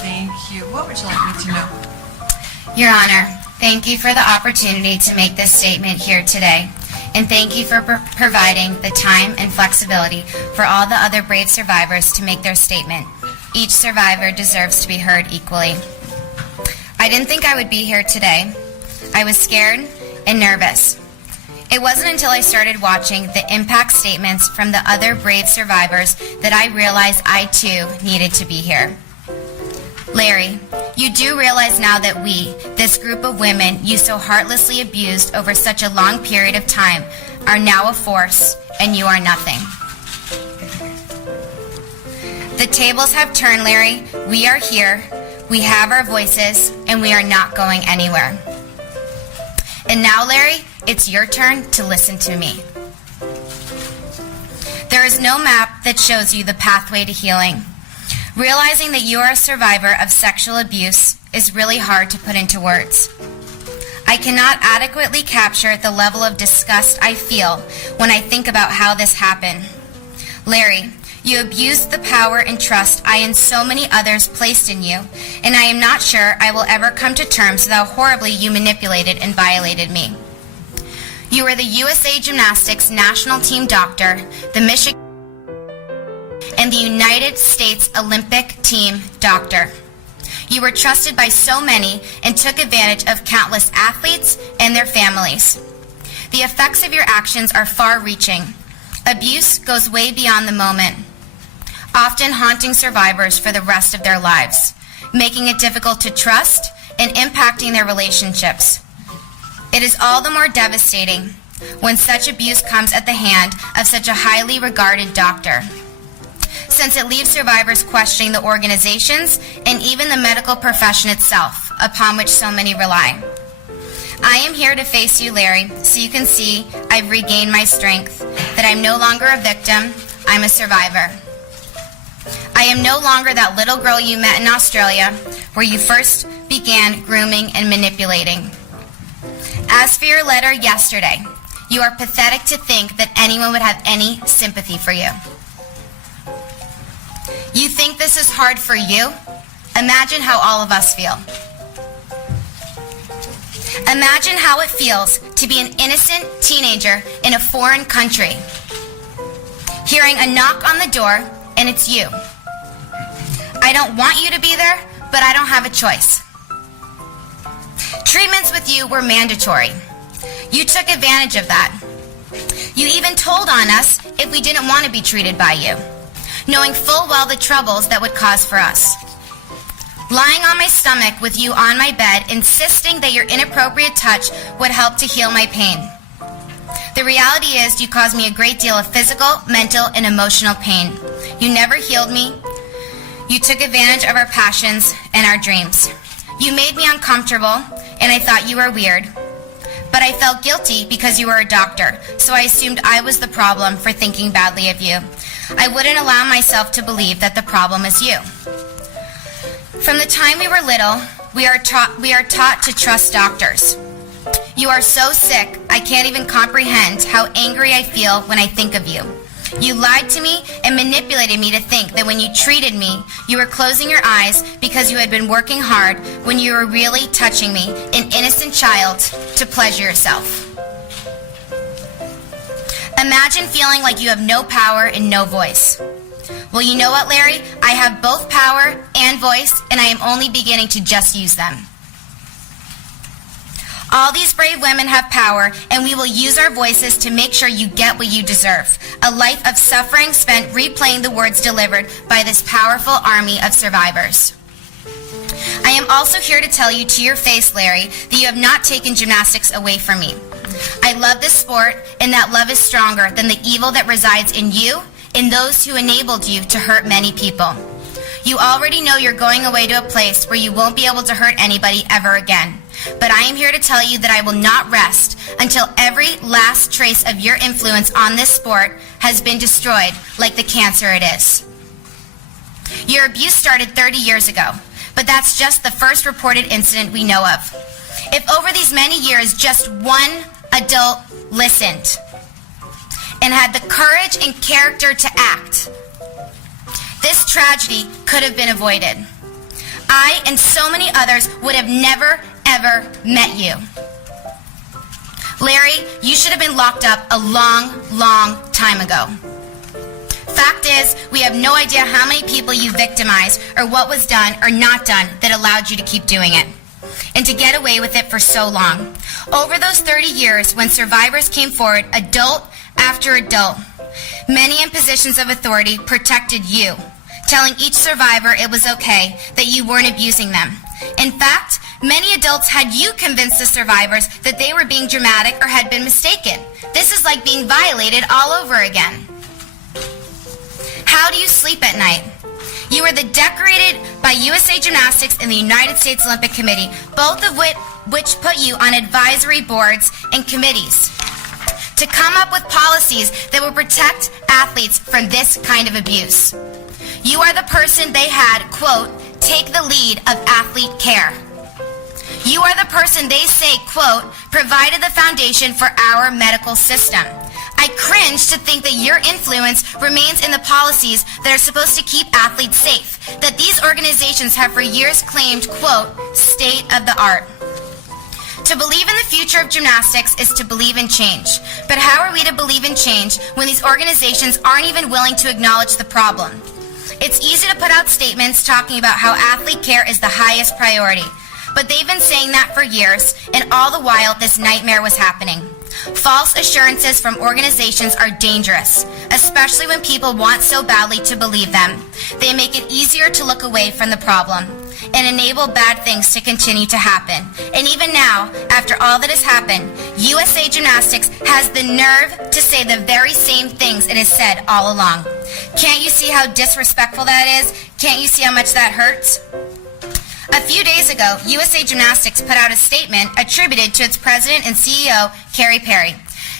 Thank you. What would you like me to know? Your Honor, thank you for the opportunity to make this statement here today. And thank you for providing the time and flexibility for all the other brave survivors to make their statement. Each survivor deserves to be heard equally. I didn't think I would be here today. I was scared and nervous. It wasn't until I started watching the impact statements from the other brave survivors that I realized I too needed to be here. Larry, you do realize now that we, this group of women you so heartlessly abused over such a long period of time, are now a force, and you are nothing. The tables have turned, Larry. We are here. We have our voices, and we are not going anywhere. And now, Larry, it's your turn to listen to me. There is no map that shows you the pathway to healing. Realizing that you are a survivor of sexual abuse is really hard to put into words. I cannot adequately capture the level of disgust I feel when I think about how this happened. Larry, you abused the power and trust I and so many others placed in you, and I am not sure I will ever come to terms with how horribly you manipulated and violated me. You were the USA Gymnastics national team doctor, the Michigan and the United States Olympic team doctor. You were trusted by so many and took advantage of countless athletes and their families. The effects of your actions are far-reaching. Abuse goes way beyond the moment, often haunting survivors for the rest of their lives, making it difficult to trust and impacting their relationships. It is all the more devastating when such abuse comes at the hand of such a highly regarded doctor, since it leaves survivors questioning the organizations and even the medical profession itself, upon which so many rely. I am here to face you, Larry, so you can see I've regained my strength, that I'm no longer a victim, I'm a survivor. I am no longer that little girl you met in Australia, where you first began grooming and manipulating. As for your letter yesterday, you are pathetic to think that anyone would have any sympathy for you. You think this is hard for you? Imagine how all of us feel. Imagine how it feels to be an innocent teenager in a foreign country, hearing a knock on the door, and it's you. I don't want you to be there, but I don't have a choice. Treatments with you were mandatory. You took advantage of that. You even told on us if we didn't want to be treated by you, knowing full well the troubles that would cause for us. Lying on my stomach with you on my bed, insisting that your inappropriate touch would help to heal my pain. The reality is you caused me a great deal of physical, mental, and emotional pain. You never healed me. You took advantage of our passions and our dreams. You made me uncomfortable, and I thought you were weird. But I felt guilty because you were a doctor, so I assumed I was the problem for thinking badly of you. I wouldn't allow myself to believe that the problem is you. From the time we were little, we are taught to trust doctors. You are so sick, I can't even comprehend how angry I feel when I think of you. You lied to me and manipulated me to think that when you treated me, you were closing your eyes because you had been working hard when you were really touching me, an innocent child, to pleasure yourself. Imagine feeling like you have no power and no voice. Well, you know what, Larry? I have both power and voice, and I am only beginning to just use them. All these brave women have power, and we will use our voices to make sure you get what you deserve. A life of suffering spent replaying the words delivered by this powerful army of survivors. I am also here to tell you to your face, Larry, that you have not taken gymnastics away from me. I love this sport, and that love is stronger than the evil that resides in you and those who enabled you to hurt many people. You already know you're going away to a place where you won't be able to hurt anybody ever again. But I am here to tell you that I will not rest until every last trace of your influence on this sport has been destroyed like the cancer it is. Your abuse started 30 years ago, but that's just the first reported incident we know of. If over these many years just one adult listened and had the courage and character to act, this tragedy could have been avoided. I and so many others would have never, ever met you. Larry, you should have been locked up a long, long time ago. Fact is, we have no idea how many people you victimized or what was done or not done that allowed you to keep doing it and to get away with it for so long. Over those 30 years, when survivors came forward, adult after adult, many in positions of authority protected you, telling each survivor it was okay, that you weren't abusing them. In fact, many adults had you convince the survivors that they were being dramatic or had been mistaken. This is like being violated all over again. How do you sleep at night? You were the decorated by USA Gymnastics and the United States Olympic Committee, both of which put you on advisory boards and committees to come up with policies that would protect athletes from this kind of abuse. You are the person they had, quote, take the lead of athlete care. You are the person they say, quote, provided the foundation for our medical system. I cringe to think that your influence remains in the policies that are supposed to keep athletes safe, that these organizations have for years claimed, quote, state of the art. To believe in the future of gymnastics is to believe in change. But how are we to believe in change when these organizations aren't even willing to acknowledge the problem? It's easy to put out statements talking about how athlete care is the highest priority. But they've been saying that for years, and all the while this nightmare was happening. False assurances from organizations are dangerous, especially when people want so badly to believe them. They make it easier to look away from the problem and enable bad things to continue to happen. And even now, after all that has happened, USA Gymnastics has the nerve to say the very same things it has said all along. Can't you see how disrespectful that is? Can't you see how much that hurts? A few days ago, USA Gymnastics put out a statement attributed to its president and CEO, Carrie Perry,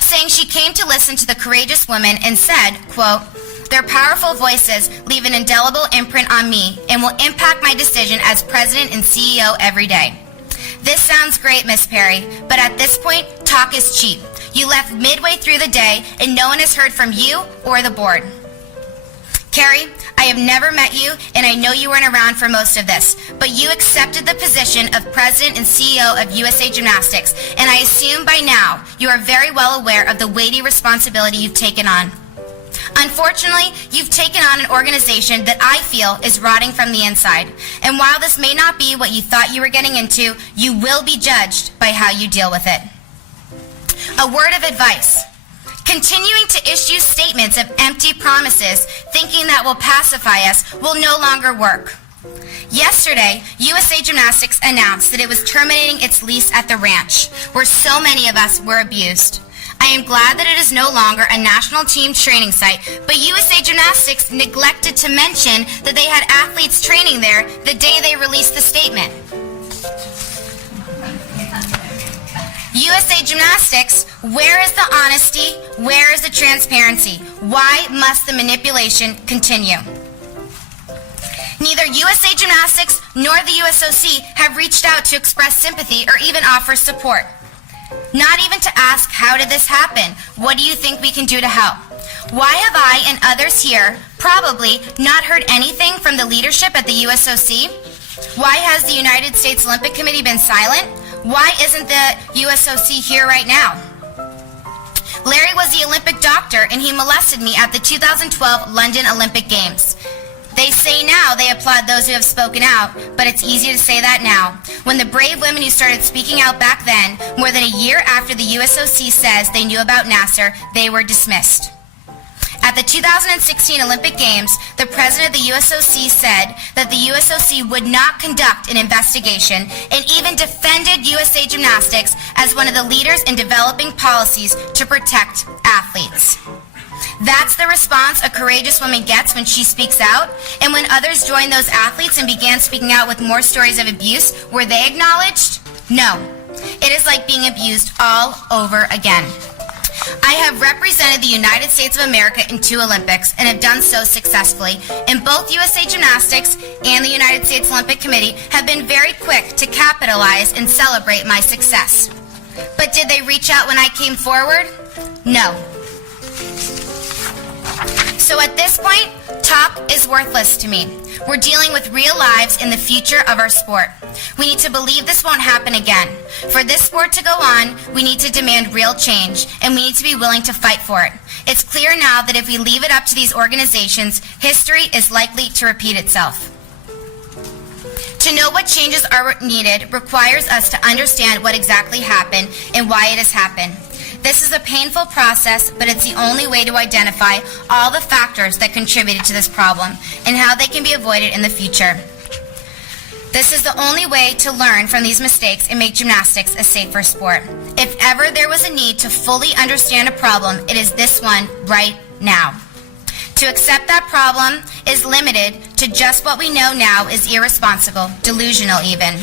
saying she came to listen to the courageous women and said, quote, their powerful voices leave an indelible imprint on me and will impact my decision as president and CEO every day. This sounds great, Miss Perry, but at this point, talk is cheap. You left midway through the day and no one has heard from you or the board. Carrie, I have never met you, and I know you weren't around for most of this, but you accepted the position of President and CEO of USA Gymnastics, and I assume by now you are very well aware of the weighty responsibility you've taken on. Unfortunately, you've taken on an organization that I feel is rotting from the inside, and while this may not be what you thought you were getting into, you will be judged by how you deal with it. A word of advice. Continuing to issue statements of empty promises, thinking that will pacify us, will no longer work. Yesterday, USA Gymnastics announced that it was terminating its lease at the ranch, where so many of us were abused. I am glad that it is no longer a national team training site, but USA Gymnastics neglected to mention that they had athletes training there the day they released the statement. USA Gymnastics, where is the honesty? Where is the transparency? Why must the manipulation continue? Neither USA Gymnastics nor the USOC have reached out to express sympathy or even offer support. Not even to ask, how did this happen? What do you think we can do to help? Why have I and others here probably not heard anything from the leadership at the USOC? Why has the United States Olympic Committee been silent? Why isn't the USOC here right now? Larry was the Olympic doctor and he molested me at the 2012 London Olympic Games. They say now they applaud those who have spoken out, but it's easy to say that now. When the brave women who started speaking out back then, more than a year after the USOC says they knew about Nassar, they were dismissed. At the 2016 Olympic Games, the president of the USOC said that the USOC would not conduct an investigation and even defended USA Gymnastics as one of the leaders in developing policies to protect athletes. That's the response a courageous woman gets when she speaks out, and when others joined those athletes and began speaking out with more stories of abuse, were they acknowledged? No. It is like being abused all over again. I have represented the United States of America in 2 Olympics and have done so successfully, and both USA Gymnastics and the United States Olympic Committee have been very quick to capitalize and celebrate my success. But did they reach out when I came forward? No. So at this point, talk is worthless to me. We're dealing with real lives in the future of our sport. We need to believe this won't happen again. For this sport to go on, we need to demand real change, and we need to be willing to fight for it. It's clear now that if we leave it up to these organizations, history is likely to repeat itself. To know what changes are needed requires us to understand what exactly happened and why it has happened. This is a painful process, but it's the only way to identify all the factors that contributed to this problem and how they can be avoided in the future. This is the only way to learn from these mistakes and make gymnastics a safer sport. If ever there was a need to fully understand a problem, it is this one right now. To accept that problem is limited to just what we know now is irresponsible, delusional even.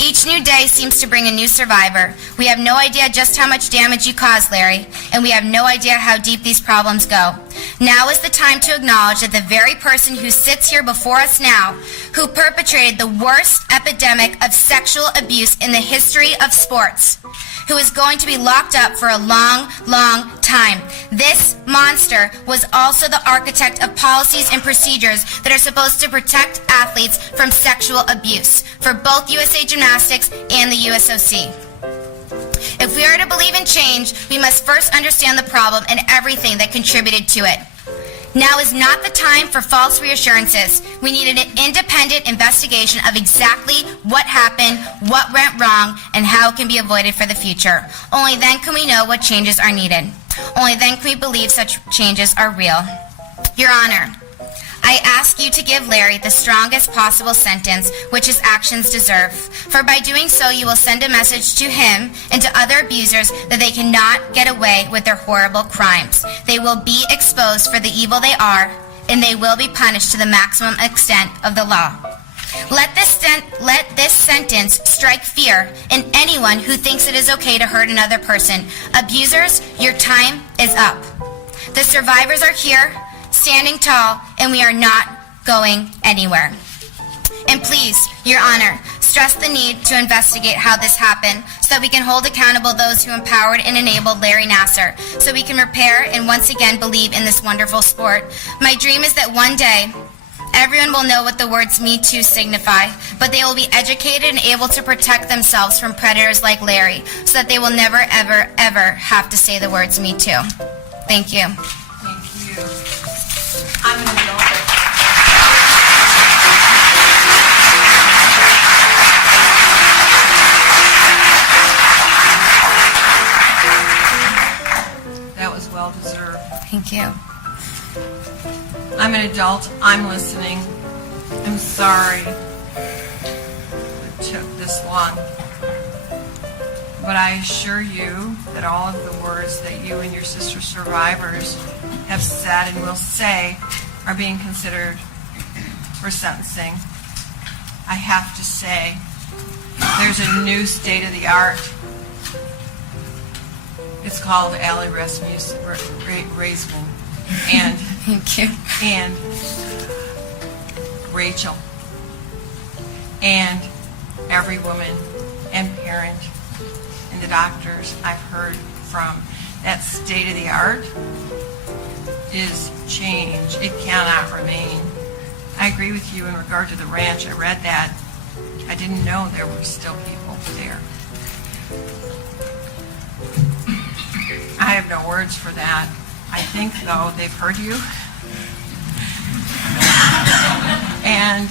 Each new day seems to bring a new survivor. We have no idea just how much damage you caused, Larry, and we have no idea how deep these problems go. Now is the time to acknowledge that the very person who sits here before us now, who perpetrated the worst epidemic of sexual abuse in the history of sports, who is going to be locked up for a long, long time. This monster was also the architect of policies and procedures that are supposed to protect athletes from sexual abuse for both USA Gymnastics and the USOC. If we are to believe in change, we must first understand the problem and everything that contributed to it. Now is not the time for false reassurances. We need an independent investigation of exactly what happened, what went wrong, and how it can be avoided for the future. Only then can we know what changes are needed. Only then can we believe such changes are real. Your Honor, I ask you to give Larry the strongest possible sentence which his actions deserve. For by doing so, you will send a message to him and to other abusers that they cannot get away with their horrible crimes. They will be exposed for the evil they are, and they will be punished to the maximum extent of the law. Let this sentence strike fear in anyone who thinks it is okay to hurt another person. Abusers, your time is up. The survivors are here, standing tall, and we are not going anywhere. And please, Your Honor, stress the need to investigate how this happened so that we can hold accountable those who empowered and enabled Larry Nassar, so we can repair and once again believe in this wonderful sport. My dream is that one day, everyone will know what the words Me Too signify, but they will be educated and able to protect themselves from predators like Larry, so that they will never, ever, ever have to say the words Me Too. Thank you. Thank you. I'm an adult. That was well deserved. Thank you. I'm an adult. I'm listening. I'm sorry it took this long. But I assure you that all of the words that you and your sister survivors have said and will say are being considered for sentencing. I have to say, there's a new state-of-the-art. It's called Aly Raisman. And Thank you. and Rachel, and every woman and parent and the doctors I've heard from. That state-of-the-art is change. It cannot remain. I agree with you in regard to the ranch. I read that. I didn't know there were still people there. I have no words for that. I think, though, they've heard you. And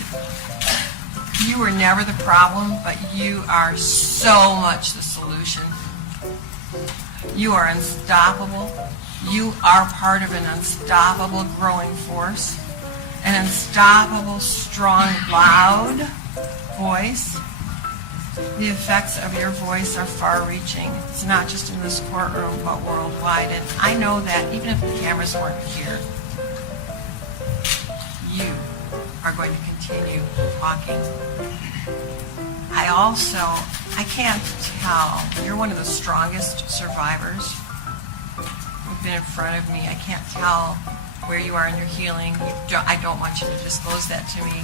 you were never the problem, but you are so much the solution. You are unstoppable. You are part of an unstoppable growing force, an unstoppable, strong, loud voice. The effects of your voice are far-reaching. It's not just in this courtroom, but worldwide. And I know that even if the cameras weren't here, you are going to continue talking. I can't tell. You're one of the strongest survivors who've been in front of me. I can't tell where you are in your healing. I don't want you to disclose that to me.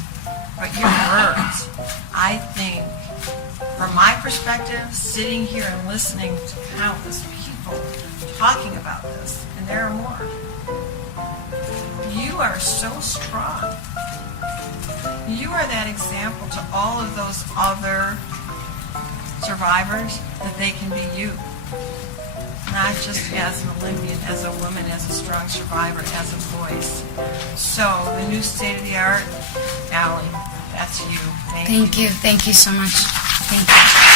But your words, I think, from my perspective, sitting here and listening to countless people talking about this, and there are more, you are so strong. You are that example to all of those other survivors that they can be you. Not just as an Olympian, as a woman, as a strong survivor, as a voice. So, the new state-of-the-art, Aly, that's you. Thank you. Thank you so much. Thank you.